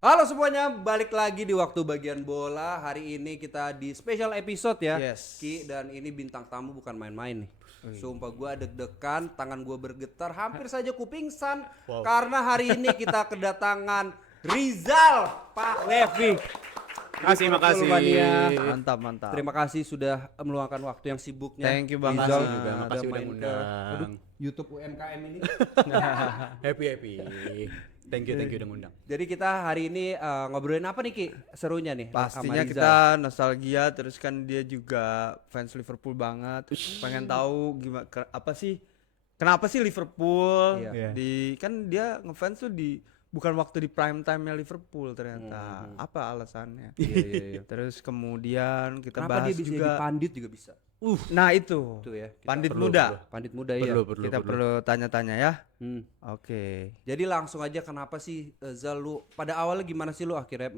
Halo semuanya, balik lagi di waktu bagian bola. Hari ini kita di special episode ya. Yes. Ki, dan ini bintang tamu bukan main-main nih. Sumpah gua deg-degan, tangan gua bergetar, hampir saja kupingsan. Karena hari ini kita kedatangan Rizal Pak Levi. Makasih. Mantap. Terima kasih sudah meluangkan waktu yang sibuknya. Thank you banget. Rizal juga, makasih udah main ke ngundang. YouTube UMKM ini. Happy. Thank you udah ngundang. Jadi kita hari ini ngobrolin apa nih Ki? Serunya nih. Pastinya sama Rizal. kita nostalgia, terus kan dia juga fans Liverpool banget. Pengen tahu gimana kenapa sih Liverpool? Iya. Kan dia ngefans tuh bukan waktu di prime time-nya Liverpool ternyata. Apa alasannya? Iya. Terus kemudian kita Kenapa dia bahas bisa juga. jadi pandit juga bisa? Nah itu. Itu ya. Kita Pandit perlu, muda. Pandit muda ya. Kita perlu tanya-tanya ya. Hmm. Oke. Jadi langsung aja kenapa sih Zal lu pada awalnya gimana sih lu akhirnya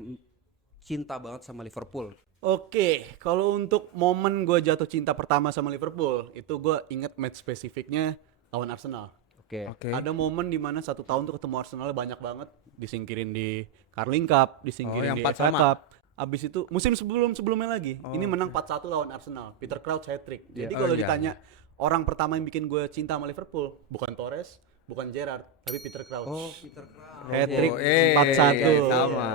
cinta banget sama Liverpool? Oke, kalau untuk momen gue jatuh cinta pertama sama Liverpool, itu gue inget match spesifiknya lawan Arsenal. Oke. Oke. Ada momen dimana 1 tahun tuh ketemu Arsenal banyak banget, disingkirin di Carling Cup, disingkirin yang di 4 FA sama. Cup. Abis itu musim sebelumnya lagi, ini menang 4-1 lawan Arsenal. Peter Crouch hat-trick. Jadi kalau ditanya orang pertama yang bikin gue cinta sama Liverpool, bukan Torres, bukan Gerrard, tapi Peter Crouch. Oh, Peter Crouch. Hat-trick 4-1. sama.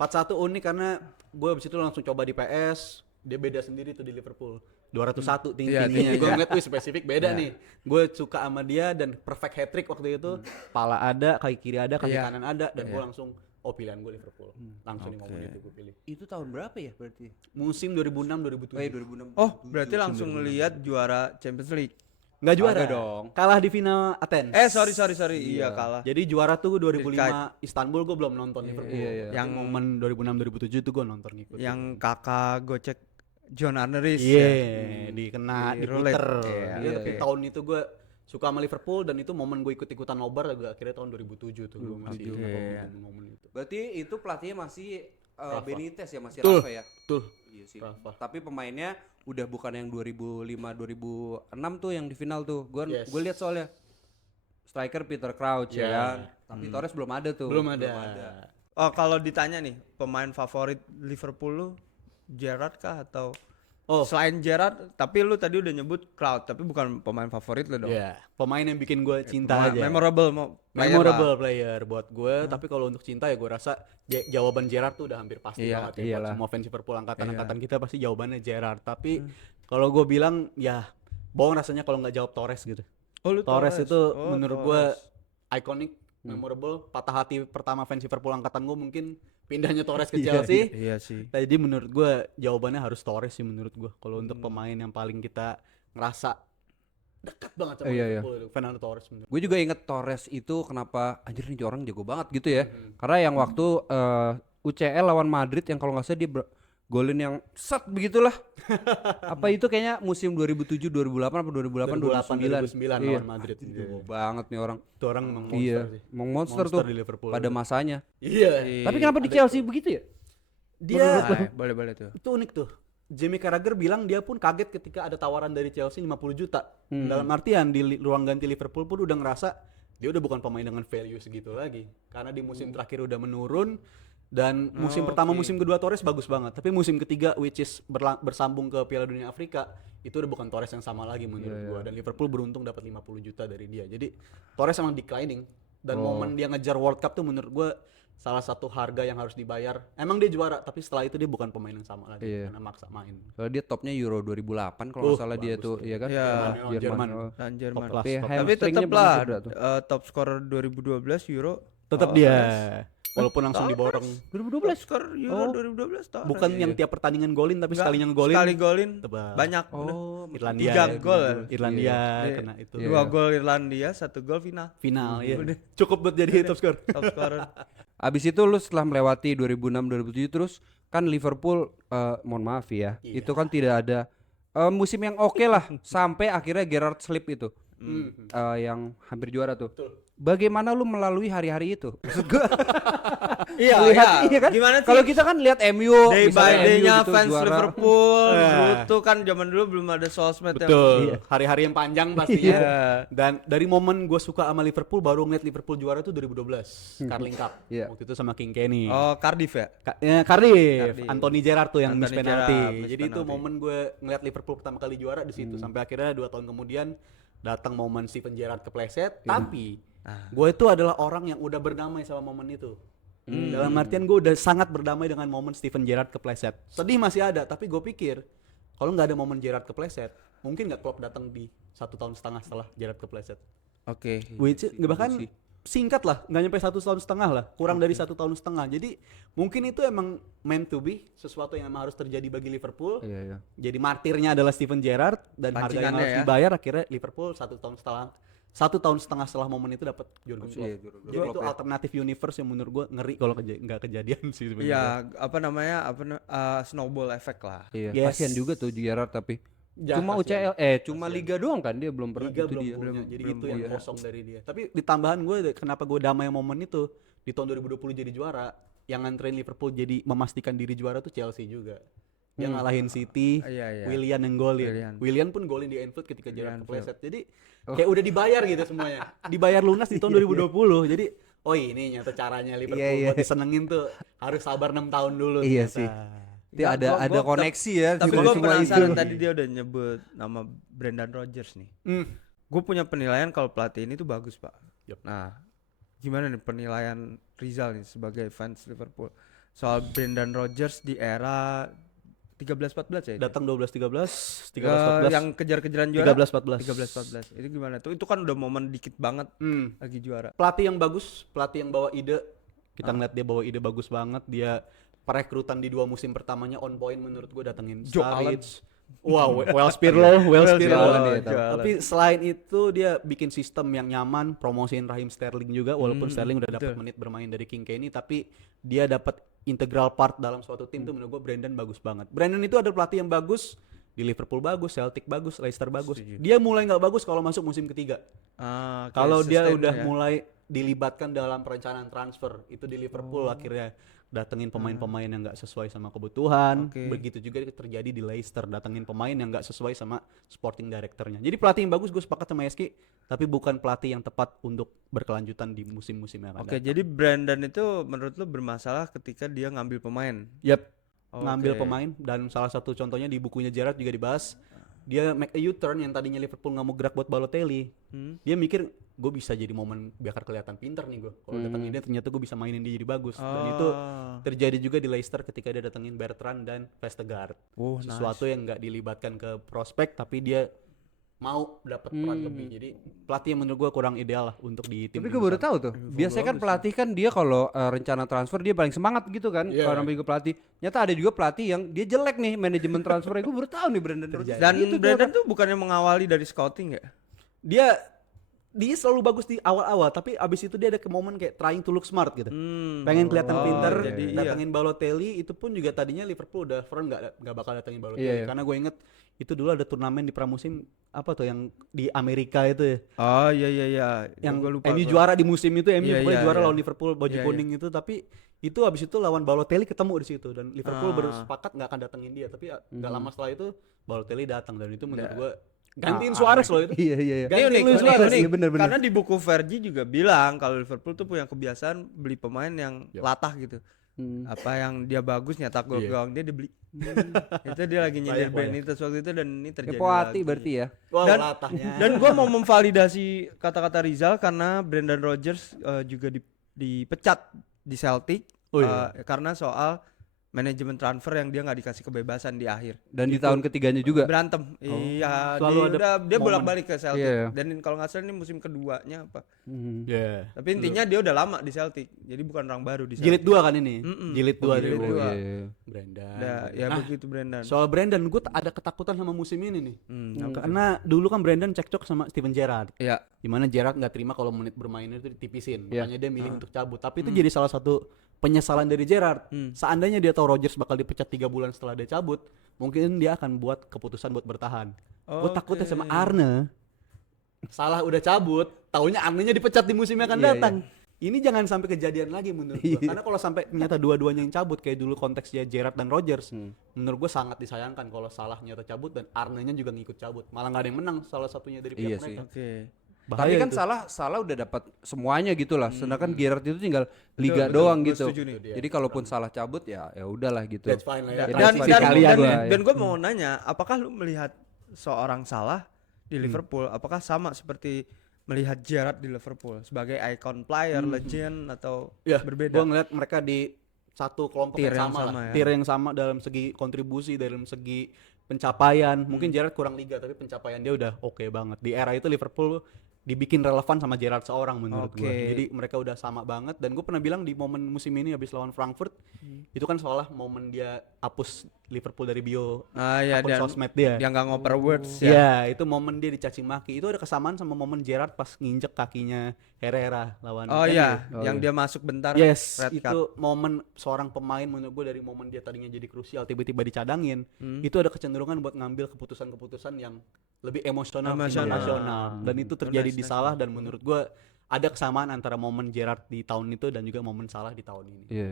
4-1 unik karena gue abis itu langsung coba di PS, dia beda sendiri tuh di Liverpool. 201 tingginya. Gue ngeliat spesifik beda nih. Gue suka sama dia dan perfect hat-trick waktu itu. Pala ada, kaki kiri ada, kaki kanan ada, dan gue langsung pilihan gue Liverpool. Langsung di momen itu gue pilih. Itu tahun berapa ya berarti? Musim 2006-2007. 2006. Oh, berarti langsung ngelihat juara Champions League. Nggak juara Agak dong. Kalah di final Athens. Sorry. Iya kalah. Jadi juara tuh 2005 Istanbul gue belum nonton Liverpool. Iya. Yang momen 2006-2007 tuh gue nonton ngikut. Yang kakak gocek John Arneris Iya, dikena, Di diputer. roulette. Iya, tapi tahun itu gue suka sama Liverpool dan itu momen gue ikut-ikutan nobar juga akhirnya tahun 2007 tuh gue masih ingat momen itu. Berarti itu pelatihnya masih Benitez ya, masih Betul. Rafa ya? Tuh. Iya sih. Rafa. Tapi pemainnya udah bukan yang 2005 2006 tuh yang di final tuh. Yes. Gue lihat soalnya striker Peter Crouch ya kan. Tapi Torres belum ada tuh. Belum ada. Oh, kalau ditanya nih, pemain favorit Liverpool lu Gerrard kah atau selain Gerrard, tapi lu tadi udah nyebut Crouch, tapi bukan pemain favorit lu dong. Iya, pemain yang bikin gue cinta aja. Memorable Player buat gue, tapi kalau untuk cinta ya gue rasa jawaban Gerrard tuh udah hampir pasti Iya, banget ya buat iyalah. semua fans Liverpool angkatan kita pasti jawabannya Gerrard. Tapi kalau gue bilang ya bohong rasanya kalau nggak jawab Torres gitu. Oh, lu Torres itu Oh, menurut gue iconic, memorable, patah hati pertama fans Liverpool angkatan gue mungkin pindahnya Torres ke Chelsea. Iya sih. Jadi menurut gue jawabannya harus Torres sih menurut gue. Kalau untuk pemain yang paling kita ngerasa dekat banget sama Liverpool itu Fernando Torres menurut. Gue juga inget Torres itu kenapa anjir nih orang jago banget gitu ya. Karena yang waktu UCL lawan Madrid yang kalau nggak salah dia golin yang set begitulah. Apa itu kayaknya musim 2007 2008 apa 2008 2009. 2009 Iya. lawan Madrid. Jago banget nih orang. Itu orang memang monster Iya, sih. emang monster tuh di Liverpool. pada masanya. Iya. Tapi kenapa di Chelsea begitu ya? Dia Boleh tuh. itu unik tuh. Jamie Carragher bilang dia pun kaget ketika ada tawaran dari Chelsea 50 juta. Dalam artian di ruang ganti Liverpool pun udah ngerasa dia udah bukan pemain dengan value segitu lagi. Karena di musim terakhir udah menurun dan musim pertama musim kedua Torres bagus banget. Tapi musim ketiga which is bersambung ke Piala Dunia Afrika itu udah bukan Torres yang sama lagi menurut gua dan Liverpool beruntung dapat 50 juta dari dia. Jadi Torres emang declining dan momen dia ngejar World Cup tuh menurut gua salah satu harga yang harus dibayar. Emang dia juara, tapi setelah itu dia bukan pemain yang sama lagi karena maksa main. Kalau dia topnya Euro 2008 kalau nggak salah dia tuh, iya kan? Iya, Jerman. Dan Jerman. Top class, top. Tapi hamstringnya tetap lah belum ada tuh. top scorer 2012 Euro. Tetap dia. Walaupun langsung diborong. 2012 skor Euro 2012 Torres. Bukan yang tiap pertandingan golin tapi sekalinya ngegolin. Sekali golin Tebak. banyak. Irlandia. 3 gol. Irlandia kena itu. 2 gol Irlandia, 1 gol final. Final ya. Cukup buat jadi top score. Top scorer. Abis itu lu setelah melewati 2006 2007 terus kan Liverpool mohon maaf ya, itu kan tidak ada musim yang oke lah sampai akhirnya Gerrard slip itu. Yang hampir juara tuh. Bagaimana lu melalui hari-hari itu? Maksud gua Iya, Melihat, iya. iya kan? Gimana sih? Kalau kita kan lihat MU, Day by misalnya MU day-nya gitu, fans juara. Liverpool Iya. dulu tuh kan zaman dulu belum ada sosmed yang Betul. Iya. Hari-hari yang panjang pastinya. Iya. Dan dari momen gue suka sama Liverpool baru ngeliat Liverpool juara tuh 2012 Carling Cup. Iya. Waktu itu sama King Kenny. Oh, Cardiff ya? Cardiff, Cardiff. Anthony Gerrard tuh yang miss Anthony penalti. Gerrard, miss Jadi itu penalti. momen gue ngeliat Liverpool pertama kali juara di situ. Sampai akhirnya 2 tahun kemudian datang momen Steven Gerrard kepleset. Tapi gue itu adalah orang yang udah berdamai sama momen itu. Dalam artian gue udah sangat berdamai dengan momen Steven Gerrard kepleset. Sedih masih ada, tapi gue pikir kalau nggak ada momen Gerrard kepleset, mungkin nggak Klopp datang di 1,5 tahun setelah Gerrard kepleset. Oke. Which bahkan singkat lah, nggak nyampe 1,5 tahun lah, kurang dari 1,5 tahun. Jadi mungkin itu emang meant to be, sesuatu yang emang harus terjadi bagi Liverpool. Iya, iya. Jadi martirnya adalah Steven Gerrard dan harga yang Pancingannya harus ya. dibayar akhirnya Liverpool 1,5 tahun setelah momen itu dapat Jurgen Klopp. Iya, Jurgen Jadi Klopp itu ya. alternatif universe yang menurut gua ngeri kalau nggak kejadian sih sebenarnya. Iya, apa namanya? Snowball effect lah. Iya, Yes. kasihan juga tuh Gerrard tapi Ya, cuma kasihan. UCL cuma Liga doang kan dia belum pernah Liga itu belum dia. punya, jadi belum itu yang punya. kosong dari dia. Tapi di tambahan gue, kenapa gue damai momen itu di tahun 2020 jadi juara, yang nganterin Liverpool jadi memastikan diri juara tuh Chelsea juga. Dia ngalahin City, Iya, iya. Willian yang golin. Willian. Willian pun golin di Anfield ketika Di Gerrard kepleset. Jadi Oh. kayak udah dibayar gitu semuanya. Dibayar lunas di tahun 2020. Jadi oh ini nyata caranya Liverpool Iya, iya. buat disenengin tuh harus sabar 6 tahun dulu. Iya ternyata. sih. Ya, Dia ada gua- koneksi ya. Tapi semua- gue semua penasaran itu. tadi dia udah nyebut nama Brendan Rodgers nih. Gue punya penilaian kalau pelatih ini tuh bagus, Pak. Yup. Nah, gimana nih penilaian Rizal nih sebagai fans Liverpool soal Brendan Rodgers di era 13-14 ya? Datang 12-13, 13-14, yang kejar-kejaran juara 13-14. 13-14. Itu gimana tuh? Itu kan udah momen dikit banget Hmm. lagi juara. Pelatih yang bagus, pelatih yang bawa ide. Kita ngeliat dia bawa ide bagus banget. Dia perekrutan di 2 musim pertamanya on point menurut gue, datengin Joe Sturridge. Wow, Wells Pirlo, Wells Pirlo. Jualan dia, tahu. Tapi selain itu dia bikin sistem yang nyaman, promosiin Raheem Sterling juga, walaupun Sterling udah dapat betul. menit bermain dari King Kenny, tapi dia dapat integral part dalam suatu tim tuh menurut gue Brendan bagus banget. Brendan itu adalah pelatih yang bagus, di Liverpool bagus, Celtic bagus, Leicester bagus. Setuju. Dia mulai nggak bagus kalau masuk musim ketiga. Kayak Kalau dia sustain udah ya. mulai dilibatkan dalam perencanaan transfer, itu di Liverpool akhirnya datengin pemain-pemain yang nggak sesuai sama kebutuhan. Oke. Begitu juga terjadi di Leicester, datengin pemain yang nggak sesuai sama sporting directornya. Jadi pelatih yang bagus, gue sepakat sama Eski, tapi bukan pelatih yang tepat untuk berkelanjutan di musim-musim yang akan Oke, datang. jadi Brandon itu menurut lu bermasalah ketika dia ngambil pemain. Yep, Oke. ngambil pemain, dan salah satu contohnya di bukunya Gerrard juga dibahas. Dia make a U-turn yang tadinya Liverpool nggak mau gerak buat Balotelli. Dia mikir gue bisa jadi momen biar kelihatan pinter nih gue. Kalau datangin dia ternyata gue bisa mainin dia jadi bagus. Dan itu terjadi juga di Leicester ketika dia datengin Bertrand dan Vestergaard. Oh, Sesuatu yang nggak dilibatkan ke prospek, tapi dia mau dapat peran lebih. Jadi pelatih yang menurut gue kurang ideal lah untuk di tim. Tapi gue baru tahu tuh. Biasanya kan pelatih kan dia kalau rencana transfer dia paling semangat gitu kan. Iya. Kalau namanya juga pelatih. Nyata ada juga pelatih yang dia jelek nih manajemen transfernya. Gue baru tahu nih Brendan Rodgers. Dan Itu tuh Brandon apa? tuh bukannya mengawali dari scouting ya? Dia selalu bagus di awal-awal, tapi abis itu dia ada ke momen kayak trying to look smart gitu. Pengen kelihatan Oh, pinter, jadi iya. datengin Balotelli. Itu pun juga tadinya Liverpool udah firm nggak bakal datengin Balotelli. Iya, iya. Karena gue inget itu dulu ada turnamen di pramusim apa tuh yang di Amerika itu ya. Oh iya. Yang Gua lupa. MU juara di musim itu, MU Iya, pokoknya iya, juara iya. lawan Liverpool baju Iya, kuning itu, tapi itu abis itu lawan Balotelli ketemu di situ dan Liverpool Ah. bersepakat nggak akan datengin dia, tapi nggak lama setelah itu Balotelli datang dan itu menurut Ya. gue gantiin Suarez loh itu. Iya iya iya. Ini Gantiin unik, Luis unik, Suarez. unik. Iya, bener, bener. Karena di buku Fergie juga bilang kalau Liverpool tuh punya kebiasaan beli pemain yang latah gitu. Apa yang dia bagus nyetak gol Iya. gawang dia dibeli. Itu dia lagi nyindir Layak. Benitez waktu itu dan ini terjadi Kepoati lagi. berarti ya. Wow, Dan- latahnya. Dan gue mau memvalidasi kata-kata Rizal karena Brendan Rodgers juga dipecat di Celtic Oh, iya. karena soal manajemen transfer yang dia nggak dikasih kebebasan di akhir. Dan di tahun ketiganya juga. Berantem. Iya, Selalu ada dia momen. bolak-balik ke Celtic. Iya. Dan kalau nggak salah ini musim keduanya apa. Yeah. Tapi intinya dia udah lama di Celtic. Jadi bukan orang baru di Celtic. Jilid 2 kan ini. Jilid 2 jilid dulu. dua. Iya. Brandon. Ya begitu Brendan. Soal Brandon, gue ada ketakutan sama musim ini nih. Karena dulu kan Brandon cekcok sama Steven Gerrard. Iya. Dimana Gerrard nggak terima kalau menit bermainnya itu ditipisin. Iya. Makanya dia milih untuk cabut. Tapi itu jadi salah satu penyesalan dari Gerrard. Seandainya dia tahu Rodgers bakal dipecat 3 bulan setelah dia cabut, mungkin dia akan buat keputusan buat bertahan. Gue takutnya sama Arne. Salah udah cabut, taunya Arne-nya dipecat di musim yang akan Iya, datang. ini jangan sampai kejadian lagi menurut gua. Karena kalau sampai ternyata dua-duanya yang cabut kayak dulu konteksnya Gerrard dan Rodgers, menurut gua sangat disayangkan kalau Salah nyata cabut dan Arne-nya juga ngikut cabut. Malah nggak ada yang menang salah satunya dari Iya pihak sih. mereka. Oke. Tapi kan itu. Salah udah dapat semuanya gitu lah. Sedangkan Gerrard itu tinggal liga doang gua gitu. setuju nih. Jadi kalaupun Salah cabut ya udahlah gitu. That's fine lah ya. Dan- Transisi kalian ya. dan gue mau nanya, apakah lu melihat seorang Salah di Liverpool, apakah sama seperti melihat Gerrard di Liverpool sebagai icon player, legend atau Ya, berbeda? gua ngeliat mereka di satu kelompok Tier yang yang sama sama lah. ya. Tier yang sama dalam segi kontribusi, dalam segi pencapaian. Mungkin Gerrard kurang liga tapi pencapaian dia udah oke banget. Di era itu Liverpool dibikin relevan sama Gerrard seorang menurut Oke. gua. Jadi mereka udah sama banget dan gue pernah bilang di momen musim ini habis lawan Frankfurt itu kan seolah momen dia hapus Liverpool dari bio Ya, akun dan sosmed dia. dia nggak ngoper words ya. Ya, itu momen dia dicaci maki. Itu ada kesamaan sama momen Gerrard pas nginjek kakinya Herrera lawan Oh MU. iya, yang dia masuk bentar Yes, red itu card. momen seorang pemain menurut gue dari momen dia tadinya jadi krusial tiba-tiba dicadangin, itu ada kecenderungan buat ngambil keputusan-keputusan yang lebih emosional ketimbang Emosional. rasional. Dan itu terjadi Nice, di nice. Salah dan menurut gue ada kesamaan antara momen Gerrard di tahun itu dan juga momen Salah di tahun ini. Iya.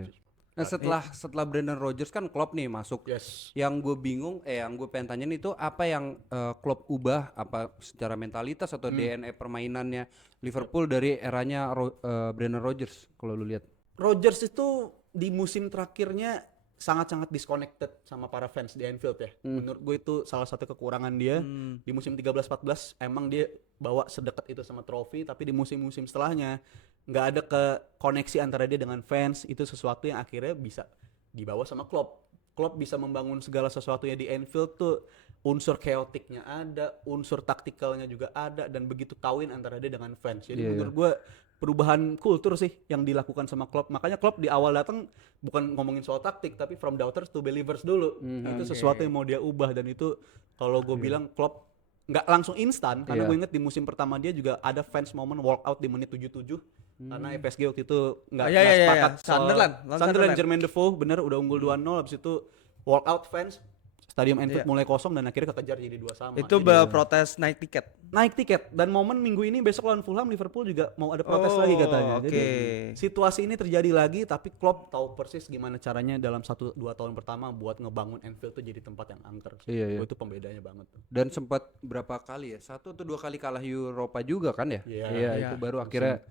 Nah setelah Brendan Rodgers kan Klopp nih masuk. Yes. Yang gue bingung, yang gue pengen tanyain itu apa yang Klopp ubah apa secara mentalitas atau DNA permainannya Liverpool dari eranya Brendan Rodgers kalau lu lihat. Rodgers itu di musim terakhirnya sangat-sangat disconnected sama para fans di Anfield ya. Menurut gue itu salah satu kekurangan dia. Di musim 13-14 emang dia bawa sedekat itu sama trofi, tapi di musim-musim setelahnya nggak ada koneksi antara dia dengan fans. Itu sesuatu yang akhirnya bisa dibawa sama Klopp. Klopp bisa membangun segala sesuatunya di Anfield tuh unsur chaoticnya ada, unsur taktikalnya juga ada, dan begitu kawin antara dia dengan fans. Jadi menurut gue perubahan kultur sih yang dilakukan sama Klopp. Makanya Klopp di awal datang bukan ngomongin soal taktik, tapi from doubters to believers dulu. Itu sesuatu yang mau dia ubah, dan itu kalau gue bilang Klopp nggak langsung instan, karena gue inget di musim pertama dia juga ada fans moment walk out di menit 77 karena FSG waktu itu nggak Iya, iya, sepakat iya. soal Sunderland. Sunderland Jermaine Defoe bener udah unggul 2-0, habis itu walk out fans, stadium Anfield mulai kosong dan akhirnya kekejar jadi 2-2. Itu Jadi, protes naik tiket. naik tiket, dan momen minggu ini besok lawan Fulham Liverpool juga mau ada protes lagi katanya. Jadi situasi ini terjadi lagi, tapi Klopp tahu persis gimana caranya dalam 1-2 tahun pertama buat ngebangun Anfield tuh jadi tempat yang angker. Iya, iya. Itu pembedanya banget tuh. Dan sempat berapa kali ya? 1 atau 2 kali kalah Eropa juga kan ya? Iya. Itu baru akhirnya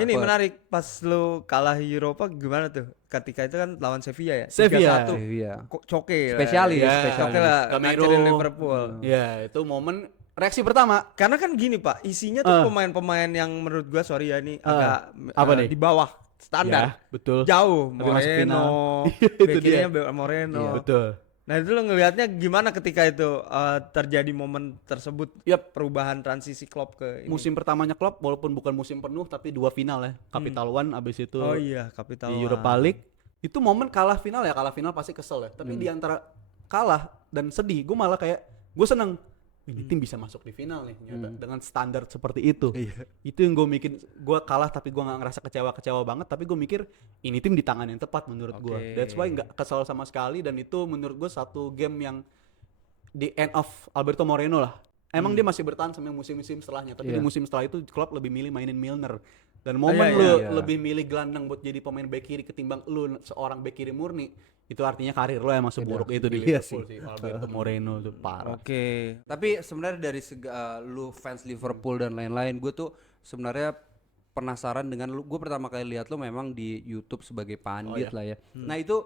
Ini menarik, pas lu kalah Eropa gimana tuh? Ketika itu kan lawan Sevilla ya? Sevilla. 3-1. Sevilla. Kok coke lah. Spesialis, Ya, Coke lah, Gamero. ngancurin Liverpool. Ya, itu momen reaksi pertama. Karena kan gini Pak, isinya tuh pemain-pemain yang menurut gua sorry ya ini agak apa nih? di bawah standar. Ya, betul. Jauh, Tapi masuk final. Moreno, Itu bek kirinya dia. Moreno. Betul. Nah itu lo ngelihatnya gimana ketika itu terjadi momen tersebut, Yap. perubahan transisi Klopp ke ini? Musim pertamanya Klopp walaupun bukan musim penuh tapi 2 final ya. Capital One abis itu Oh iya, Capital di One. Europa League. Itu momen kalah final ya, kalah final pasti kesel ya. Tapi di antara kalah dan sedih, gue malah kayak gue seneng. Ini tim bisa masuk di final nih ternyata dengan standar seperti itu. Itu yang gue mikir, gue kalah tapi gue nggak ngerasa kecewa banget, tapi gue mikir ini tim di tangan yang tepat menurut gue. Oke. That's why nggak kesal sama sekali, dan itu menurut gue satu game yang di end of Alberto Moreno lah. Emang dia masih bertahan sampai musim-musim setelahnya, tapi di musim setelah itu Klopp lebih milih mainin Milner. Dan momen lu lebih milih gelandang buat jadi pemain bek kiri ketimbang lu seorang bek kiri murni, itu artinya karir lo emang seburuk itu di Liverpool sih. Alberto Moreno tuh parah. Oke. Tapi sebenarnya dari lu fans Liverpool dan lain-lain, gue tuh sebenarnya penasaran dengan lu. Gue pertama kali lihat lu memang di YouTube sebagai pandit lah ya. Nah itu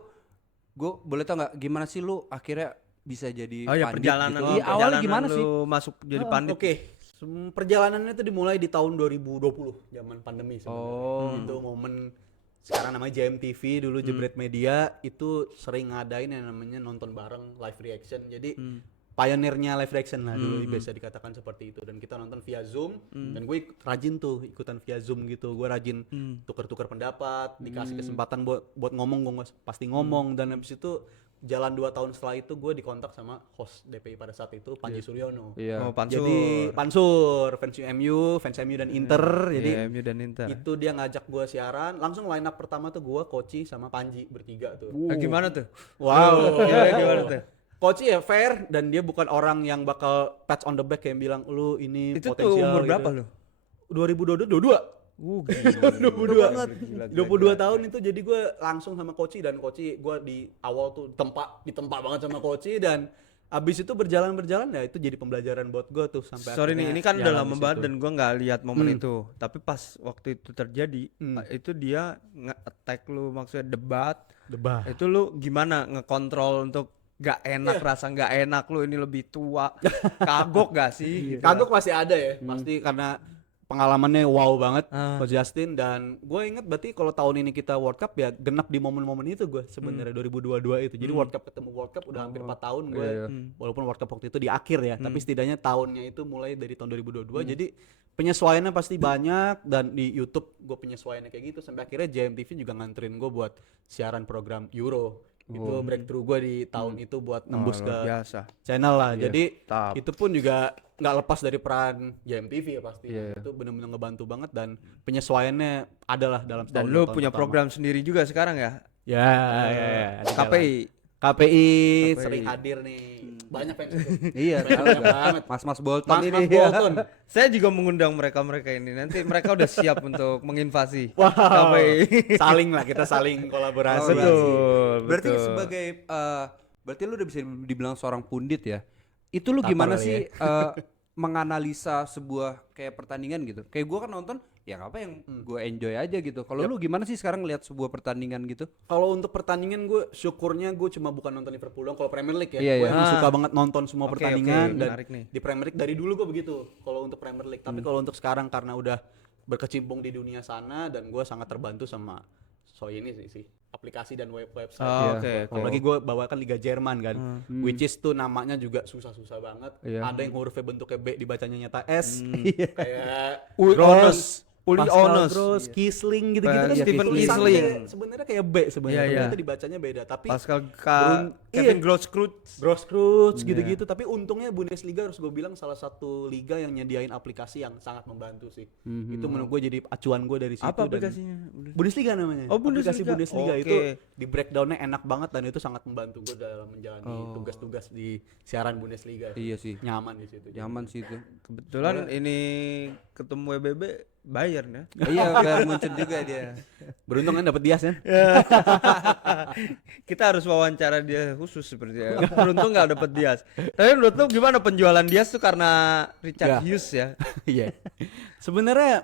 gue boleh tau nggak gimana sih lu akhirnya bisa jadi Oh ya, pandit perjalanan gitu? lu, Iya, awalnya gimana lu sih? masuk jadi pandit? Oke. Perjalanannya itu dimulai di tahun 2020, zaman pandemi sebenarnya. Itu momen sekarang namanya JMTV, dulu Jebret Media, itu sering ngadain yang namanya nonton bareng live reaction. Jadi pionirnya live reaction lah dulu biasa dikatakan seperti itu, dan kita nonton via Zoom, dan gue rajin tuh ikutan via Zoom gitu. Gue rajin tuker-tuker pendapat, dikasih kesempatan buat ngomong, gue pasti ngomong. Dan habis itu jalan 2 tahun setelah itu gue dikontak sama host DPI pada saat itu, Panji Suryono. Iya. Oh, Pansur. Jadi Pansur, fans MU dan Inter. Jadi Iya, MU dan Inter. itu dia ngajak gue siaran, langsung line up pertama tuh gue, Koci sama Panji bertiga tuh. Gimana tuh? Wow. Gimana tuh? Koci ya fair, dan dia bukan orang yang bakal patch on the back yang bilang lu ini Itu tuh potensial. umur gitu. berapa lu? 2022. Gila. 22 tahun itu jadi gue langsung sama Koci, dan Koci gue di awal tuh ditempa banget sama Koci, dan abis itu berjalan ya itu jadi pembelajaran buat gue tuh sampai Sorry nih, akhirnya ini kan udah jalan lama di banget situ. dan gua nggak lihat momen itu. Tapi pas waktu itu terjadi, itu dia nge-attack lu, maksudnya debat. Itu lu gimana ngekontrol untuk gak enak, rasa gak enak lu ini lebih tua. Kagok gak sih? Kagok masih ada ya, pasti karena pengalamannya wow banget Coach Justin. Dan gue inget berarti kalau tahun ini kita World Cup ya genap di momen-momen itu gue sebenarnya 2022 itu. Jadi World Cup ketemu World Cup udah hampir 4 tahun gue. Walaupun World Cup waktu itu di akhir ya, tapi setidaknya tahunnya itu mulai dari tahun 2022. Jadi penyesuaiannya pasti banyak, dan di YouTube gue penyesuaiannya kayak gitu sampai akhirnya JMTV juga nganterin gue buat siaran program Euro. Itu breakthrough gue di tahun itu buat nembus ke Biasa. channel lah. Jadi Tap. itu pun juga nggak lepas dari peran JMTV ya pasti. Itu benar-benar ngebantu banget, dan penyesuaiannya adalah dalam Dan setahun, lu 2 tahun punya pertama. program sendiri juga sekarang ya? Ya, ada KPI. sering hadir nih. Banyak fans itu. Iya, Banyak banget. Mas Bolton Mas ini. Bolton. Saya juga mengundang mereka ini. Nanti mereka udah siap untuk menginvasi. Wow. KPI. Saling lah, kita saling kolaborasi. Betul. Berarti sebagai berarti lu udah bisa dibilang seorang pundit ya. Itu lu Apa gimana kali sih menganalisa sebuah kayak pertandingan gitu? Kayak gua kan nonton ya apa yang gua enjoy aja gitu. Kalau lu gimana sih sekarang lihat sebuah pertandingan gitu? Kalau untuk pertandingan gue syukurnya gue cuma bukan nonton Liverpool doang. Kalau Premier League ya, Iya, gue iya. emang suka banget nonton semua Oke, pertandingan. oke, Dan menarik nih. di Premier League dari dulu gue begitu. Kalau untuk Premier League, tapi kalau untuk sekarang karena udah berkecimpung di dunia sana, dan gue sangat terbantu sama ini sih aplikasi dan website. Oh, ya. oke, oke. Apalagi gue bawakan Liga Jerman kan, which is tuh namanya juga susah-susah banget. Iya. Ada yang hurufnya bentuknya B dibacanya nyata S, kayak Gross. Uli Pascal Onos. Gross, Kisling gitu-gitu kan. Stephen tulisannya Kisling. sebenarnya kayak B sebenarnya, Iya, iya. ternyata dibacanya beda. Tapi Pascal iya. Kevin Grosskreutz. Grosskreutz gitu-gitu. Tapi untungnya Bundesliga harus gue bilang salah satu liga yang nyediain aplikasi yang sangat membantu sih. Itu menurut gue jadi acuan gue dari situ. Apa dan aplikasinya? Bundesliga namanya. Oh, Aplikasi Bundesliga. Bundesliga Oke. itu di breakdownnya enak banget, dan itu sangat membantu gue dalam menjalani tugas-tugas di siaran Bundesliga. Iya sih. Nyaman di situ. Nyaman sih itu. Kebetulan ini ketemu WBB Bayern ya. Iya, Bayern Munchen juga dia. Beruntung kan dapet Dias ya. Kita harus wawancara dia khusus seperti ya. Beruntung nggak dapet Dias. Tapi menurut lu gimana penjualan Dias tuh karena Richard Ya. Hughes ya? Iya. Sebenarnya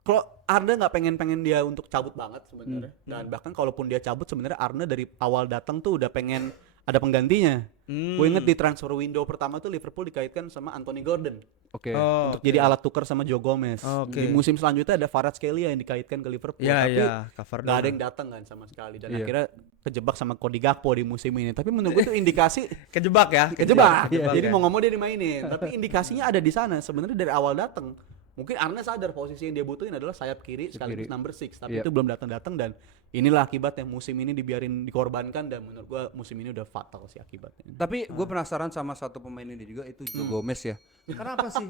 kalau Arne nggak pengen dia untuk cabut banget sebenarnya. Dan bahkan kalaupun dia cabut, sebenarnya Arne dari awal datang tuh udah pengen ada penggantinya. Gue inget di transfer window pertama tuh Liverpool dikaitkan sama Anthony Gordon Oke. Oh, untuk jadi alat tukar sama Joe Gomez. Oke. Di musim selanjutnya ada Kvaratskhelia yang dikaitkan ke Liverpool, Iya, tapi iya, cover nggak ada yang datang kan sama sekali. Dan Iya. akhirnya kejebak sama Cody Gakpo di musim ini. Tapi menurut gue tuh indikasi kejebak ya. kejebak. Jadi ya. mau ngomong dia dimainin, tapi indikasinya ada di sana. Sebenarnya dari awal datang. Mungkin Arne sadar posisi yang dia butuhin adalah sayap kiri sekaligus number 6, tapi Iya. itu belum datang-datang, dan inilah akibatnya musim ini dibiarin dikorbankan, dan menurut gua musim ini udah fatal sih akibatnya. Tapi gue penasaran sama satu pemain ini juga, itu Joe Gomez ya. Kenapa sih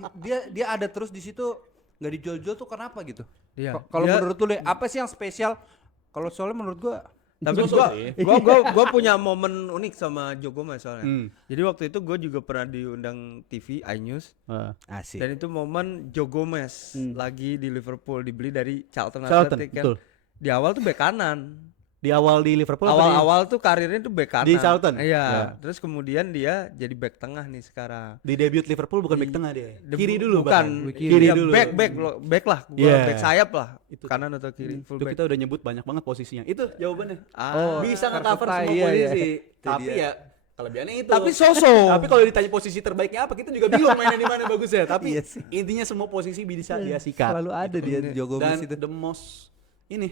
dia ada terus di situ nggak dijual-jual tuh kenapa gitu? Iya. Kalau Dia- menurut lu deh, apa sih yang spesial? Kalau soalnya menurut gue Tapi Sosok sih. gua punya momen unik sama Joe Gomez soalnya. Jadi waktu itu gue juga pernah diundang TV iNews. asik. Dan itu momen Joe Gomez lagi di Liverpool, dibeli dari Charlton Charlton, Athletic kan. betul. Di awal tuh bek kanan. Di awal di Liverpool apa di- Awal-awal tuh karirnya tuh bek kanan. Di Charlton? Iya. Ya. Terus kemudian dia jadi bek tengah nih sekarang. di debut Liverpool bukan bek tengah dia. Kiri dulu bukan bahkan. kiri Kiri dulu. back lah gua Iya. back sayap lah Itu. kanan atau kiri full Itu back. kita udah nyebut banyak banget posisinya. Itu jawabannya. Ah. Bisa nge-cover Karpeta, semua iya, iya. posisi. Itu Tapi dia. ya kelebihannya itu. Tapi sosok. Tapi kalau ditanya posisi terbaiknya apa, kita juga bingung mainnya di mana bagusnya. Tapi Iya sih. intinya semua posisi bisa dia sikat. Selalu ada dia Joe Dan Gomez itu. the most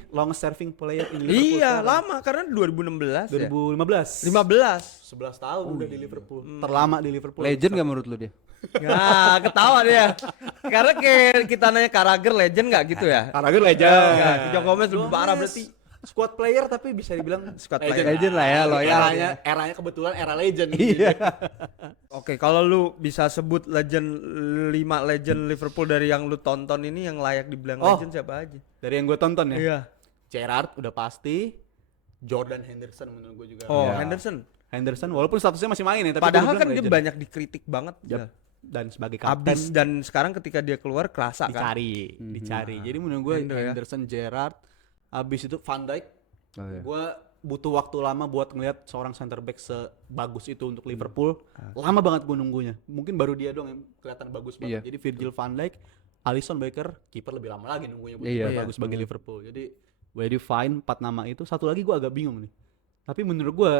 long serving player in Liverpool. Iya, sekarang. lama karena 2016 ya. 2015. 15. 11 tahun udah di Liverpool. Terlama di Liverpool. Legend gak menurut lu dia? Nah, ketawa dia. Karena kayak kita nanya Carragher legend nggak gitu ya? Carragher legend. Enggak, Joe Gomez lebih parah berarti. Squad player tapi bisa dibilang Squad legend. player. Legend lah ya, loyal. Eranya kebetulan era legend. Iya. Oke, kalau lu bisa sebut legend 5 legend Liverpool dari yang lu tonton ini yang layak dibilang Oh. legend siapa aja? Dari yang gue tonton ya. Iya. Gerrard udah pasti. Jordan Henderson menurut gue juga. Oh, Ya. Henderson. Henderson walaupun statusnya masih main ya, tapi Padahal gua kan bilang dia legend. banyak dikritik banget. Yap. Jal. dan sebagai kapten Abis dan sekarang ketika dia keluar kerasa kan. dicari. Jadi menurut gue Hendo ya. Henderson, Gerrard, abis itu Van Dijk. Oh, iya. Gue butuh waktu lama buat ngelihat seorang center back sebagus itu untuk Liverpool. Lama banget gue nunggunya. Mungkin baru dia doang yang kelihatan bagus banget. Iya. Jadi Virgil van Dijk, Alisson Becker, kiper lebih lama lagi nunggunya buat Iya. kiper bagus bagi Liverpool. Jadi very fine 4 nama itu. Satu lagi gue agak bingung nih. Tapi menurut gue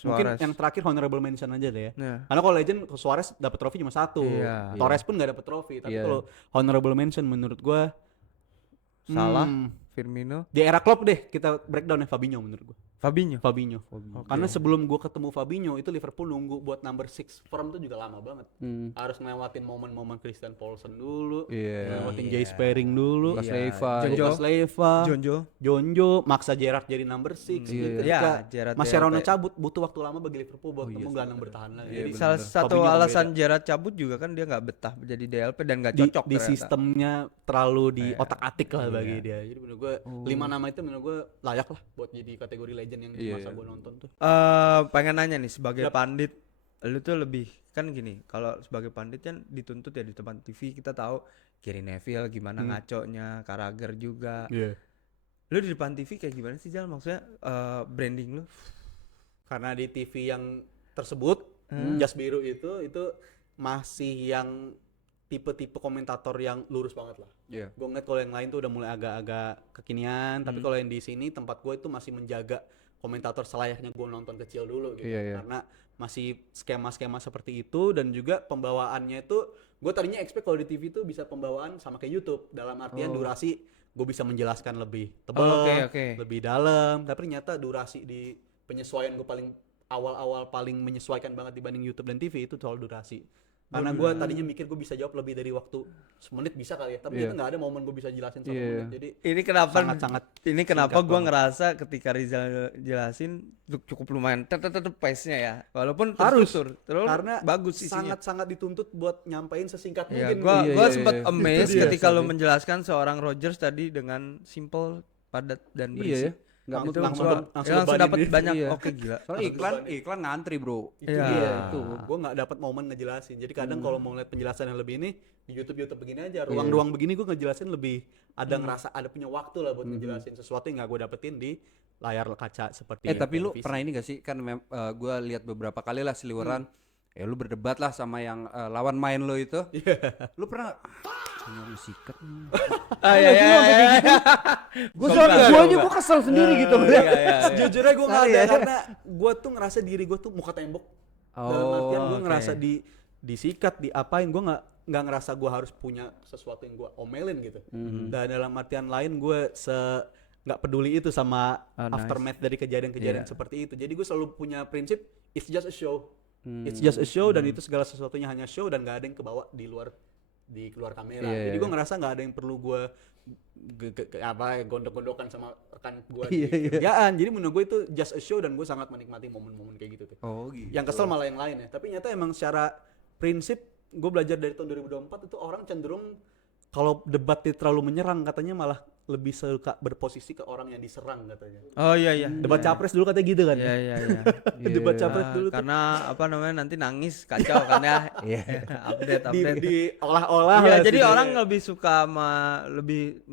mungkin Suarez. yang terakhir honorable mention aja deh ya. Nah, Karena kalau legend Suarez dapat trofi cuma satu. Iya. Torres pun nggak dapat trofi. Tapi Iya. kalau honorable mention menurut gue Salah, Firmino, di era Klopp deh kita breakdown ya Fabinho menurut gue. Fabinho. Karena sebelum gue ketemu Fabinho itu Liverpool nunggu buat number 6 firm tuh juga lama banget. Harus ngelewatin momen-momen Christian Paulsen dulu, Iya. ngelewatin Jay Sperring dulu, Lucas Iya. Leiva. Jojo. Lucas Leiva, Jonjo. maksa Gerrard jadi number 6. Iya. Ketika Ya, Gerrard Mascherano DLP. cabut butuh waktu lama bagi Liverpool buat ketemu gelandang bertahan lagi. Iya, Jadi bener. Salah satu Fabinho alasan berbeda. Gerrard cabut juga kan dia nggak betah menjadi DLP dan nggak di cocok ternyata. sistemnya terlalu di otak-atik lah bagi dia. Jadi menurut gue 5 nama itu menurut gue layak lah buat jadi kategori legend yang di masa gue nonton tuh. Pengen nanya nih sebagai pandit, lu tuh lebih kan gini, kalau sebagai pandit kan dituntut ya di depan TV kita tahu Gary Neville gimana ngaconya, Carragher juga. Iya. Lu di depan TV kayak gimana sih Jal? Maksudnya branding lu? Karena di TV yang tersebut Jas Biru itu masih yang tipe-tipe komentator yang lurus banget lah. Iya. Gue ngeliat kalau yang lain tuh udah mulai agak-agak kekinian, tapi kalau yang di sini tempat gue itu masih menjaga komentator selayaknya gue nonton kecil dulu gitu. Iya, iya. Karena masih skema-skema seperti itu dan juga pembawaannya itu gue tadinya expect kalau di TV itu bisa pembawaan sama kayak YouTube dalam artian durasi gue bisa menjelaskan lebih tebal, Oke. lebih dalam, tapi ternyata durasi di penyesuaian gue paling awal-awal paling menyesuaikan banget dibanding YouTube dan TV itu soal durasi. Karena gue tadinya mikir gue bisa jawab lebih dari waktu semenit bisa kali ya, tapi itu nggak ada momen gue bisa jelasin satu menit. Jadi Ini kenapa sangat-sangat kenapa singkat gua banget. ngerasa ketika Rizal jelasin cukup lumayan tetep pace-nya ya. Walaupun Harus. tersusun, terus karena bagus isinya. sangat-sangat dituntut buat nyampein sesingkat Ya, mungkin. gua Iya, sempat iya. amazed Itu dia, ketika lo Sabi. menjelaskan seorang Rodgers tadi dengan simple, padat dan Iya berisi. ya. Nggak Langsung- itu langsung gua- langsung Langsung bebanin dapat dia. banyak. Iya. Oke gila. Soalnya iklan ngantri, Bro. Itu Iya. dia Itu. gue nggak dapat momen ngejelasin. Jadi kadang kalau mau ngeliat penjelasan yang lebih ini di YouTube begini aja, ruang-ruang begini gue ngejelasin lebih ada ngerasa ada punya waktu lah buat ngejelasin sesuatu yang nggak gue dapetin di layar kaca seperti Tapi lu televisi. pernah ini gak sih? Kan gue lihat beberapa kali lah seliweran. Ya lu berdebat lah sama yang lawan main lo itu. Lu pernah punya sikat. Gue soalnya gue aja gue kesel sendiri gitu. Sejujurnya gue nggak ada karena gue tuh ngerasa diri gue tuh muka tembok. Dalam artian gue oke. ngerasa disikat, diapain, gue nggak ngerasa gue harus punya sesuatu yang gue omelin gitu. Dan dalam artian lain gue nggak peduli itu sama Nice. aftermath dari kejadian-kejadian seperti itu. Jadi gue selalu punya prinsip it's just a show. It's just a show dan itu segala sesuatunya hanya show dan nggak ada yang kebawa di luar kamera. Iya, Jadi iya. gue ngerasa nggak ada yang perlu gue gondok-gondokan sama rekan gue Iya, di iya. kerjaan. Jadi menurut gue itu just a show dan gue sangat menikmati momen-momen kayak gitu tuh. Oh gitu. Yang kesel malah yang lain ya. Tapi nyata emang secara prinsip gue belajar dari tahun 2024 itu orang cenderung kalau debat terlalu menyerang katanya malah lebih suka berposisi ke orang yang diserang katanya. Oh iya. Debat capres dulu katanya gitu kan. Iya. Debat capres dulu tuh Karena apa namanya nanti nangis kacau kan ya. update. di olah-olah Iya, lah jadi sih. orang lebih suka lebih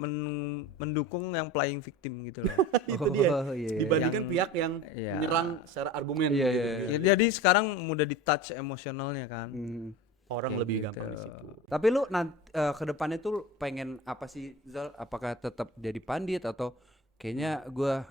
mendukung yang playing victim gitu loh. itu dia. Oh, iya. Dibandingkan Yang- pihak yang iya. menyerang secara argumen. Iya, gitu. iya, Ya, jadi sekarang mudah di touch emosionalnya kan. Orang Kayak lebih gitu. gampang di situ. Tapi lu nanti ke depannya tuh pengen apa sih Zal? Apakah tetap jadi pandit atau kayaknya gua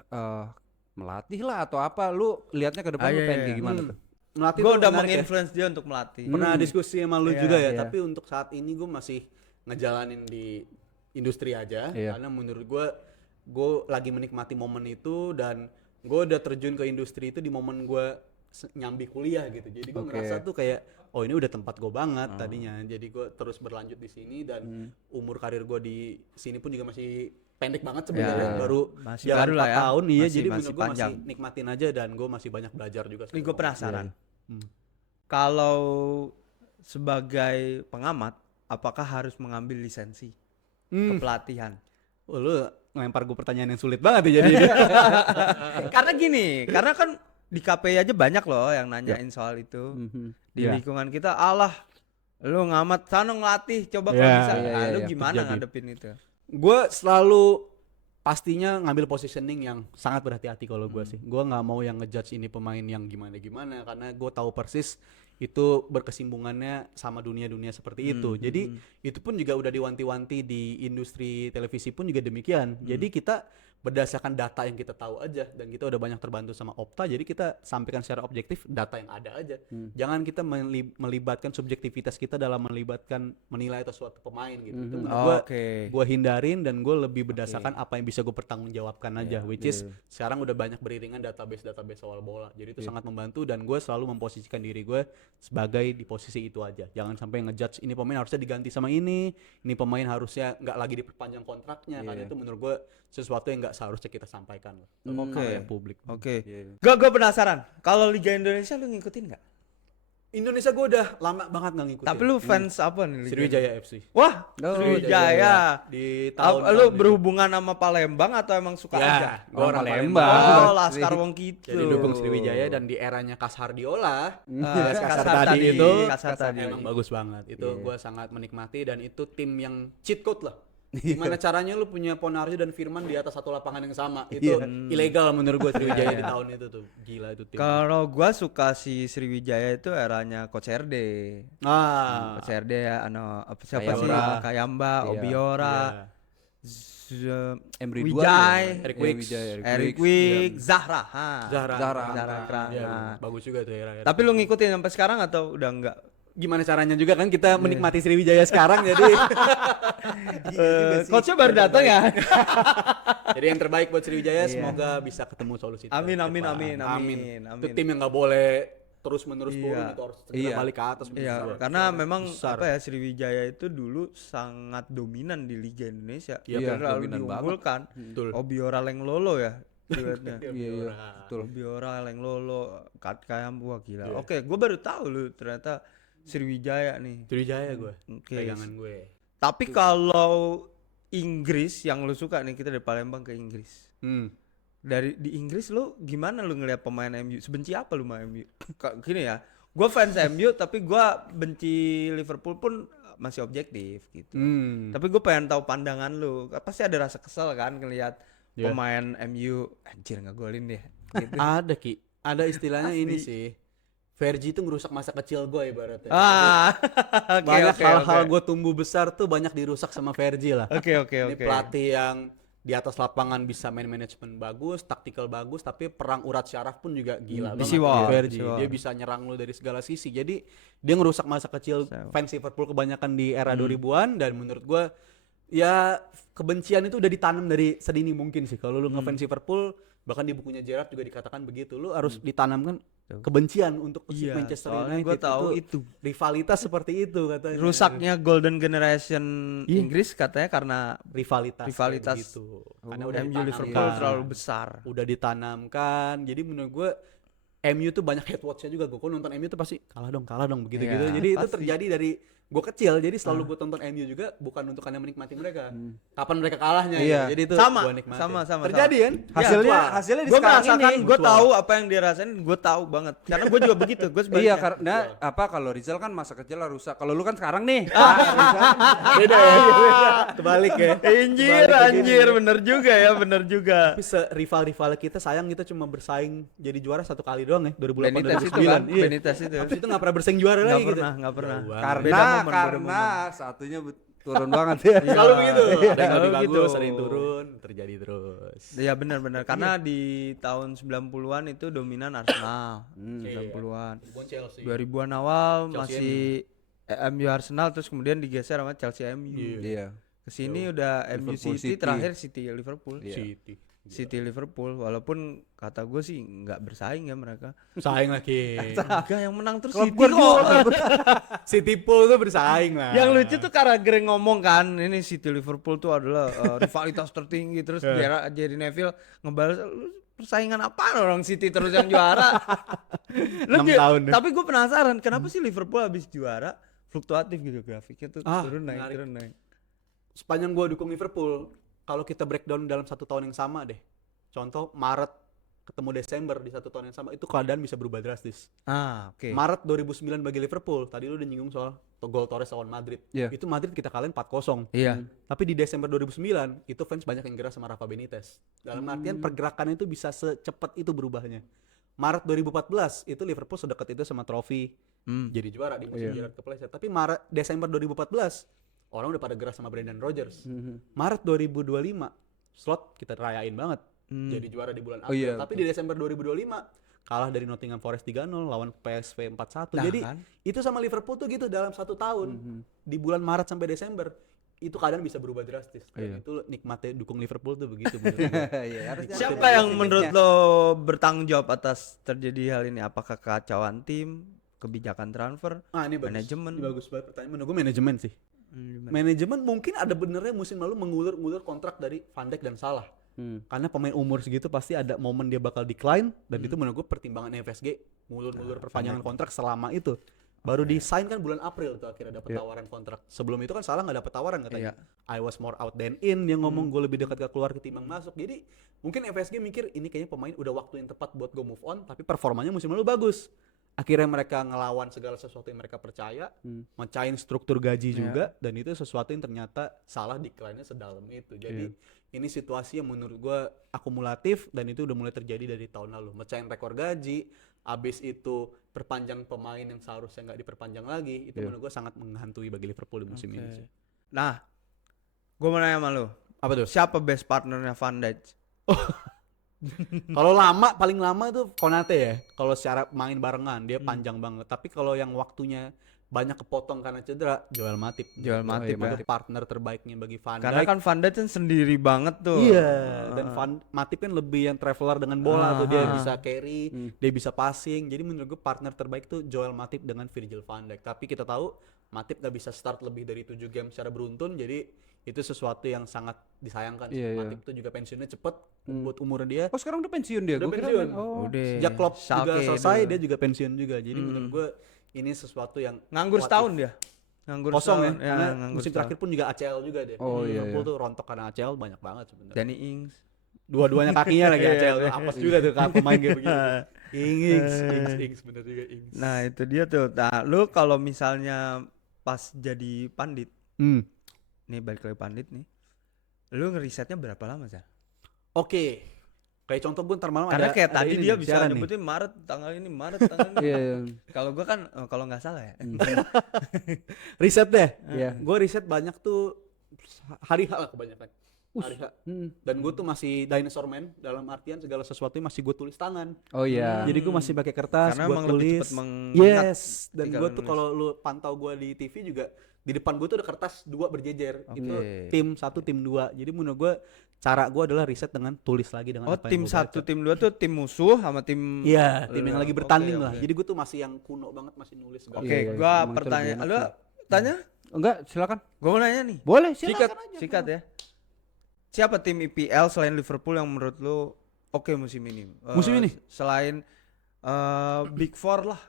melatih lah atau apa? Lu lihatnya ke depan lu iya, pengen iya. kayak gimana tuh? Melatih Gue tuh udah menarik ya. menginfluence dia untuk melatih. Pernah diskusi sama lu Iya, juga ya, iya. tapi untuk saat ini gue masih ngejalanin di industri aja Iya. karena menurut gue lagi menikmati momen itu dan gue udah terjun ke industri itu di momen gue nyambi kuliah gitu. Jadi gue Oke. ngerasa tuh kayak oh ini udah tempat gue banget tadinya. Jadi gue terus berlanjut di sini dan umur karir gue di sini pun juga masih pendek banget sebenarnya. Ya. Baru Masih jalan baru lah 4 ya. tahun iya. Masih- Jadi masih menurut gue masih panjang. nikmatin aja dan gue masih banyak belajar juga. Ini gue penasaran. Hmm. Kalau sebagai pengamat, apakah harus mengambil lisensi kepelatihan? Oh, lu ngelempar gue pertanyaan yang sulit banget ya jadi. Karena gini, karena kan di KPI aja banyak loh yang nanyain soal itu. Di Iya. lingkungan kita, alah Lu ngamat sana ngelatih coba Ya, kalau bisa. iya, Nah, iya, lu iya, gimana terjadi. ngadepin itu? Gue selalu pastinya ngambil positioning yang sangat berhati-hati kalau gue sih. Gue nggak mau yang ngejudge ini pemain yang gimana-gimana karena gue tahu persis itu berkesimbungannya sama dunia-dunia seperti itu. Jadi itu pun juga udah diwanti-wanti di industri televisi pun juga demikian. Jadi kita berdasarkan data yang kita tahu aja dan kita udah banyak terbantu sama Opta, jadi kita sampaikan secara objektif data yang ada aja. Jangan kita melibatkan subjektivitas kita dalam menilai atau suatu pemain gitu. Itu menurut gue hindarin dan gue lebih berdasarkan apa yang bisa gue pertanggungjawabkan aja, which is sekarang udah banyak beriringan database soal bola, jadi itu sangat membantu dan gue selalu memposisikan diri gue sebagai di posisi itu aja. Jangan sampai ngejudge ini pemain harusnya diganti sama ini pemain harusnya nggak lagi diperpanjang kontraknya, karena itu menurut gue sesuatu yang nggak seharusnya kita sampaikan ke publik. Oke. Gue penasaran. Kalau Liga Indonesia lu ngikutin nggak? Indonesia gue udah lama banget nggak ngikutin. Tapi lu fans apa nih? Liga Sriwijaya FC. Wah, Oh, Sriwijaya. Di Lu tahun berhubungan sama Palembang atau emang suka aja? gue orang Palembang. Palembang. Oh, Laskar Wong gitu. Jadi dukung Sriwijaya dan di eranya Kas Hardiola, Kasar tadi itu Kasar tadi. emang bagus banget. Itu gue sangat menikmati dan itu tim yang cheat code lah. Gimana caranya lu punya Ponarjo dan Firman di atas satu lapangan yang sama? Itu ilegal menurut gue Sriwijaya di tahun itu tuh. Gila itu tim. Kalau gua suka si Sriwijaya itu eranya Coach RD. Coach RD ya, siapa sih? Kayamba. Kayamba, Obiora, Emre Wijay, Eric Wicks. Eric Wick, Zahra. Zahra. Zahra Kran. Iya, Nah. bagus juga tuh era. Tapi lu ngikutin sampai sekarang atau udah enggak? Gimana caranya juga kan kita menikmati Sriwijaya sekarang jadi Coachnya baru datang ya? jadi yang terbaik buat Sriwijaya semoga bisa ketemu solusi. Amin, terbaik, amin, Pak. amin, amin, Itu amin. tim yang nggak boleh terus menerus turun, Iya. itu harus segera balik ke atas. Iya, Besar. karena memang Besar. apa ya, Sriwijaya itu dulu sangat dominan di Liga Indonesia. Iya, Terlalu dominan diunggulkan. Betul. Obiora Lenglolo ya. duetnya. Iya, betul. Obiora Lenglolo, Kayambu, wah gila. Oke, gue baru tahu lu ternyata Sriwijaya nih. Sriwijaya gue, Oke. pegangan gue. Tapi kalau Inggris yang lu suka nih, kita dari Palembang ke Inggris. Dari di Inggris lu gimana lu ngelihat pemain MU? Sebenci apa lu sama MU? Gini ya, gue fans MU tapi gue benci Liverpool pun masih objektif gitu. Tapi gue pengen tahu pandangan lu. Pasti ada rasa kesel kan ngelihat pemain MU anjir ngegolin deh. Gitu. Ada Ki, ada istilahnya ini sih. Fergie itu ngerusak masa kecil gue ibaratnya. Oke, Banyak oke, hal-hal oke. gue tumbuh besar tuh banyak dirusak sama Fergie lah. Oke. Ini pelatih yang di atas lapangan bisa main manajemen bagus, taktikal bagus, tapi perang urat syaraf pun juga gila banget. Isi war, Fergie. isi war. Dia bisa nyerang lu dari segala sisi. Jadi dia ngerusak masa kecil fans Liverpool kebanyakan di era 2000-an dan menurut gua ya kebencian itu udah ditanam dari sedini mungkin sih. Kalau lu ngefans Liverpool, bahkan di bukunya Gerrard juga dikatakan begitu, lu harus ditanamkan kebencian untuk Iya, Manchester soalnya United. gue tahu itu. Rivalitas seperti itu katanya. Rusaknya Golden Generation Inggris katanya karena rivalitas Rivalitas. kayak gitu. MU ditanamkan. Liverpool terlalu besar. Udah ditanamkan. Jadi menurut gue MU tuh banyak head watch-nya juga. Gue nonton MU tuh pasti kalah dong begitu-gitu. Iya, Jadi itu pasti. terjadi dari gue kecil. Jadi selalu gue tonton MU juga bukan untuk karena menikmati mereka. Kapan mereka kalahnya Iya. gitu. Jadi itu Sama, gua nikmatin. sama. Terjadi kan? Hasilnya di Gue sekarang merasakan, ini. gue tahu apa yang dia rasain, gue tahu banget. Karena gue juga begitu, gue sebaliknya. Iya, karena apa kalau Rizal kan masa kecil lah rusak. Kalau lu kan sekarang nih. Beda ya. Beda. Terbalik ya. Anjir, bener juga ya, bener juga. Tapi rival-rival kita sayang kita cuma bersaing jadi juara satu kali doang ya. 2008 Benitez itu 2009. kan, Iya. Benitez itu. Habis itu nggak pernah bersaing juara Nggak lagi gitu. pernah, nggak pernah. Jauh banget. karena momen, beda karena satunya turun banget ya. Selalu begitu. Ada yang Selalu lebih gitu. bagus, ada yang turun, terjadi terus. Ya benar-benar karena di tahun 90-an itu dominan Arsenal. 90-an. 2000-an awal Chelsea masih MU Arsenal, terus kemudian digeser sama Chelsea MU. Iya. Kesini udah MU Liverpool City, City. terakhir City Liverpool. City. City Liverpool, walaupun kata gue sih nggak bersaing ya mereka. Bersaing lagi. Enggak, yang menang terus Klub City Guardiola. kok. City Pool tuh bersaing lah. Yang lucu tuh Carragher ngomong kan, ini City Liverpool tuh adalah rivalitas tertinggi, terus Jerry Neville ngebalas, "Lu persaingan apa orang City terus yang juara?" 6 tahun deh. Tapi gue penasaran kenapa sih Liverpool habis juara fluktuatif gitu grafiknya tuh, turun naik menarik. turun naik. Sepanjang gua dukung Liverpool, kalau kita breakdown dalam satu tahun yang sama deh. Contoh Maret ketemu Desember di satu tahun yang sama, itu keadaan bisa berubah drastis. Oke. Maret 2009 bagi Liverpool, tadi lu udah nyinggung soal gol Torres lawan Madrid. Iya. Itu Madrid kita kalahin 4-0. Iya. Tapi di Desember 2009 itu fans banyak yang gerak sama Rafa Benitez. Dalam artian pergerakannya itu bisa secepat itu berubahnya. Maret 2014 itu Liverpool sedekat itu sama trofi jadi juara di musim Gerrard kepleset. Tapi Desember 2014 orang udah pada gerak sama Brendan Rodgers. Maret 2025 Slot kita rayain banget. Jadi juara di bulan April. Tapi di Desember 2025 kalah dari Nottingham Forest 3-0 lawan PSV 4-1. Jadi kan? itu sama Liverpool tuh gitu dalam 1 tahun. Di bulan Maret sampai Desember itu keadaan bisa berubah drastis. Dan itu nikmatnya dukung Liverpool tuh begitu menurut gue. Siapa yang menurut lo bertanggung jawab atas terjadi hal ini? Apakah kekacauan tim, kebijakan transfer, Ini bagus. manajemen? Ini bagus banget pertanyaan. Menurut gue manajemen sih. Manajemen mungkin ada benernya musim lalu mengulur kontrak dari Van Dijk dan Salah. Karena pemain umur segitu pasti ada momen dia bakal decline dan itu menurut gue pertimbangan FSG ngulur perpanjangan kontrak selama itu. Baru di-sign kan bulan April tuh akhirnya dapat tawaran kontrak. Sebelum itu kan Salah nggak dapat tawaran katanya. I was more out than in, dia ngomong gue lebih dekat ke keluar ketimbang masuk. Jadi mungkin FSG mikir ini kayaknya pemain udah waktu yang tepat buat gue move on, tapi performanya musim lalu bagus. Akhirnya mereka ngelawan segala sesuatu yang mereka percaya, mecahin struktur gaji juga, dan itu sesuatu yang ternyata Salah decline-nya sedalam itu. Jadi ini situasi yang menurut gue akumulatif dan itu udah mulai terjadi dari tahun lalu. Mecahin rekor gaji, abis itu perpanjang pemain yang seharusnya nggak diperpanjang lagi, itu menurut gue sangat menghantui bagi Liverpool di musim ini sih. Nah, gue mau nanya sama lo. Apa tuh? Siapa best partnernya Van Dijk? Kalau paling lama tuh Konate ya. Kalau secara main barengan dia panjang banget. Tapi kalau yang waktunya banyak kepotong karena cedera, Joel Matip. Joel Matip ya. Partner terbaiknya bagi Van Dijk. Karena kan Van Dijk kan sendiri banget tuh. Iya, dan Matip kan lebih yang traveler dengan bola tuh, dia bisa carry, dia bisa passing. Jadi menurut gue partner terbaik tuh Joel Matip dengan Virgil van Dijk. Tapi kita tahu Matip gak bisa start lebih dari 7 game secara beruntun, jadi itu sesuatu yang sangat disayangkan. Matip tuh juga pensiunnya cepet buat umurnya dia. Oh sekarang udah pensiun dia? Udah Gua kira pensiun. Udah. Sejak Klopp juga Schalke selesai dulu. dia juga pensiun juga. Jadi menurut gue ini sesuatu yang Nganggur what setahun if. dia. Nganggur Kosong ya, setahun. karena nganggur musim setahun. terakhir pun juga ACL juga deh. Oh, iya, Liverpool tuh rontok karena ACL banyak banget sebenarnya. Danny Ings. Dua-duanya kakinya lagi ACL, apes juga tuh kalau pemain kayak begitu. Ings, bener juga Ings. Nah, itu dia tuh. Nah, lu kalau misalnya pas jadi pandit, nih balik lagi pandit nih. Lu ngerisetnya berapa lama, Sar? Oke. Kayak contoh gue ntar malam Karena kayak ada tadi ini dia nih, bisa siaran nih. nyebutin Maret tanggal ini, Maret tanggal ini. Iya. Kalau gua kan kalau nggak salah ya. Riset deh. Iya. Gue riset banyak tuh hari H lah kebanyakan. Hari H. Dan gue tuh masih dinosaur man, dalam artian segala sesuatu masih gue tulis tangan. Oh iya. Jadi gue masih pakai kertas, Karena gue emang lebih tulis. cepet mengingat Yes. Dan ketika gue lu tuh nulis. kalau lu pantau gue di TV juga di depan gue tuh ada kertas 2 berjejer. Itu Oke. tim 1, tim 2. Jadi menurut gue cara gue adalah riset dengan tulis lagi dengan Oh, apa tim yang gua 1, baca. tim 2 tuh tim musuh sama tim Iya, tim yang lagi bertanding Oke, lah. oke. Jadi gue tuh masih yang kuno banget, masih nulis segala Oke, Iya, gua emang itu pertanyaan. lebih Lu enak tanya? Enggak, silakan. Gua mau nanya nih. Boleh, Sikat, silakan. sikat ya. Siapa tim IPL selain Liverpool yang menurut lu oke musim ini? Musim ini? Selain Big Four lah.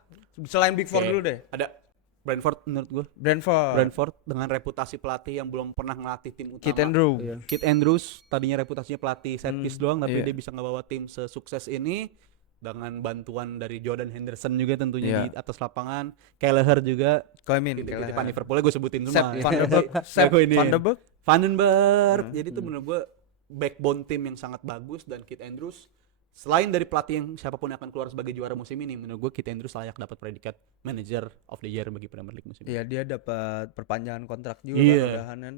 Selain Big Four Oke. dulu deh. Ada Brentford menurut gue. Brentford. Brentford dengan reputasi pelatih yang belum pernah ngelatih tim utama. Kit Andrew. Kit Andrews tadinya reputasinya pelatih set piece doang, tapi iya. dia bisa ngebawa tim sesukses ini dengan bantuan dari Jordan Henderson juga tentunya Iya. di atas lapangan. Kelleher juga Koemin. titipan Liverpool gue sebutin Sepp semua. Van der Beek. Sepp Jago ini. Van der Beek. Vandenberg. Jadi itu menurut gue backbone tim yang sangat bagus, dan Kit Andrews selain dari pelatih yang siapapun yang akan keluar sebagai juara musim ini, menurut gue Kit Andrews layak dapat predikat Manager of the Year bagi Premier League musim ini. Iya, dia dapat perpanjangan kontrak juga Iya. kan udahan kan.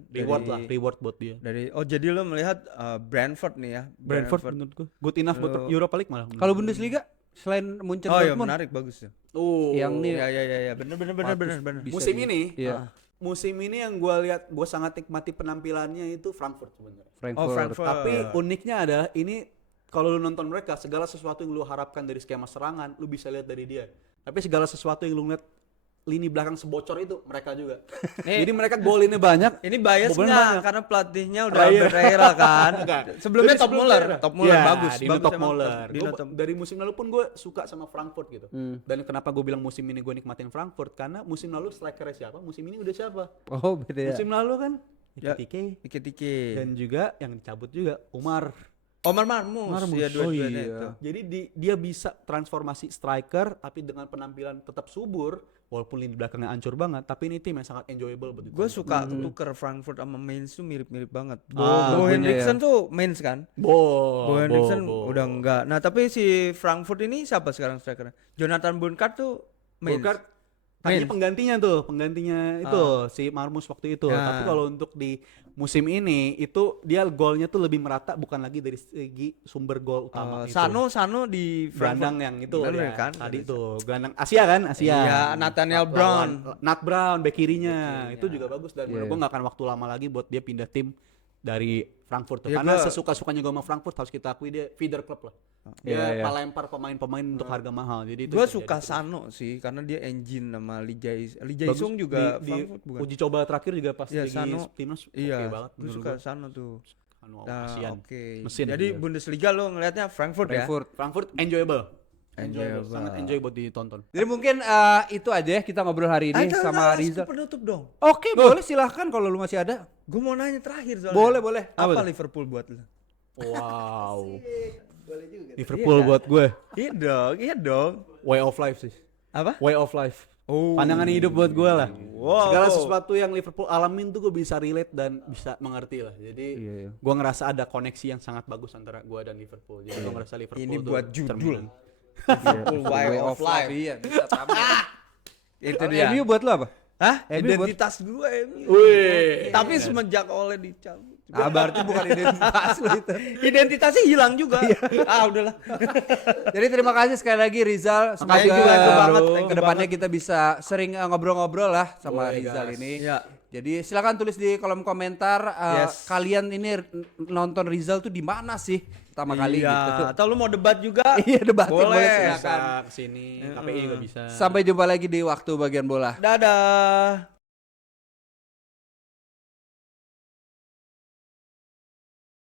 Reward buat dia. Oh, jadi lo melihat Brentford nih ya. Brentford menurut gue good enough buat Europa League malah. Kalau Bundesliga selain Munchen Oh iya, Dortmund, menarik, bagus tuh. yang nih Iya, bener. bisa musim di- ini, Iya. musim ini yang gue lihat, gue sangat nikmati penampilannya itu Frankfurt sebenarnya. Frankfurt. Frankfurt. Tapi uniknya adalah ini kalau lu nonton mereka, segala sesuatu yang lu harapkan dari skema serangan, lu bisa lihat dari dia. Tapi segala sesuatu yang lu lihat lini belakang sebocor itu mereka juga. Jadi mereka golinnya banyak. Ini bias Bobolan nggak? banyak. Karena pelatihnya udah Raya. Albert Rera kan. Enggak. Sebelumnya Jadi Top sebelum Muller. Rera. Top Muller Ya, bagus. Dino bagus Top emang. Muller. Dino Gua Top- dari musim lalu pun gue suka sama Frankfurt gitu. Dan kenapa gue bilang musim ini gue nikmatin Frankfurt? Karena musim lalu strikernya siapa? Musim ini udah siapa? Oh beda ya. Musim lalu kan Ya. Ekitike. Dikit-dikit. Dan juga yang dicabut juga Umar. Omar Marmus. Marmus. Ya, dua-duanya Oh, iya. itu. Jadi dia bisa transformasi striker tapi dengan penampilan tetap subur, walaupun lini belakangnya hancur banget, tapi ini tim yang sangat enjoyable buat Gue ditonton. suka tuker Frankfurt sama Mainz tuh mirip-mirip banget. Bo lagunya Henriksen tuh Mainz kan? Bo Henriksen udah enggak. Nah tapi si Frankfurt ini siapa sekarang strikernya? Jonathan Bundkart tuh Mainz. Bogart tadinya penggantinya itu si Marmus waktu itu. Ya. Tapi kalau untuk di musim ini itu dia golnya tuh lebih merata, bukan lagi dari segi sumber gol utama itu. Sano di gelandang Frankfurt. yang itu Bener ya, kan? tadi tuh gelandang Asia kan, Asia. Iya, Nathaniel Brown. Nat Brown bek kirinya. Itu juga bagus dan menurut gua nggak akan waktu lama lagi buat dia pindah tim dari Frankfurt tuh. Ya, Karena gua- sesuka-sukanya gua sama Frankfurt, harus kita akui dia feeder club lah. Dia pelempar pemain-pemain untuk harga mahal. Jadi itu Gue terjadi suka terus. Sano sih karena dia engine sama Lee Bagus. Jae-sung juga di Frankfurt bukan? uji coba terakhir juga pas Iya, lagi Sano. timnas Iya, oke banget gue menurut suka gua. Sano tuh. Anu, Nah, kasihan. oke. Mesin Jadi dia. Bundesliga lo ngelihatnya Frankfurt, ya? Frankfurt enjoyable. Enjoyable. Sangat enjoy buat ditonton. Jadi mungkin itu aja ya kita ngobrol hari ini sama Rizal. Penutup dong. Oke, boleh silahkan kalau lu masih ada. Gue mau nanya terakhir soalnya. Boleh, boleh. Apa Apa tuh? Liverpool buat lo? Wow. Liverpool buat gue Iya dong. way of life sih. Apa? Way of life. Oh. Pandangan hidup buat gue lah. Wow. Segala sesuatu yang Liverpool alamin tuh gue bisa relate dan bisa mengerti lah. Jadi Iya. gue ngerasa ada koneksi yang sangat bagus antara gue dan Liverpool. Jadi gue ngerasa Liverpool Ini tuh buat judul. cerminan. Liverpool Way of Life. Iya, bisa sama. Itu Kalau dia. MU buat lo apa? Hah? MU buat- Identitas gue MU. Wih. Tapi semenjak oleh dicabut. Ah, berarti bukan identitas lo itu. Identitasnya hilang juga. Udahlah. Jadi terima kasih sekali lagi Rizal. Semoga Thank you banget, thank you kedepannya banget. kita bisa sering ngobrol-ngobrol lah sama Boleh, Rizal guys. ini. Ya. Jadi silakan tulis di kolom komentar Yes. kalian ini nonton Rizal tuh di mana sih pertama kali gitu. Iya. Atau lu mau debat juga? Iya, debatin boleh, Boleh. silakan. Bisa kesini, KPI juga bisa. Sampai jumpa lagi di waktu bagian bola. Dadah.